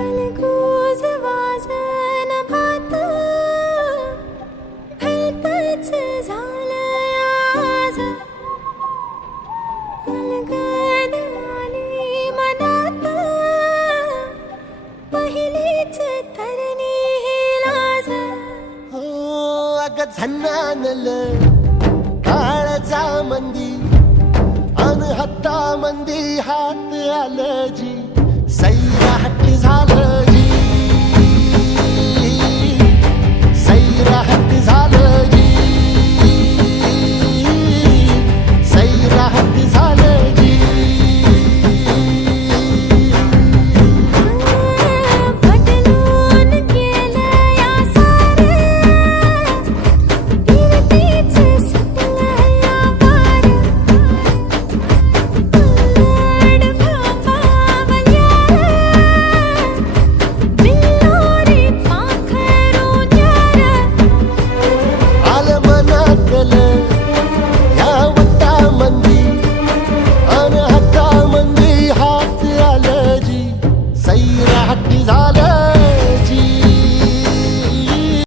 अलगोज वाजन भात भलतंच झालंय आज. अलगद आली मनात पहिलीच तरणी ही लाज. हो अग झन्नानल काळजा मंदी अन हत्ता मंदी हात आलं जी सई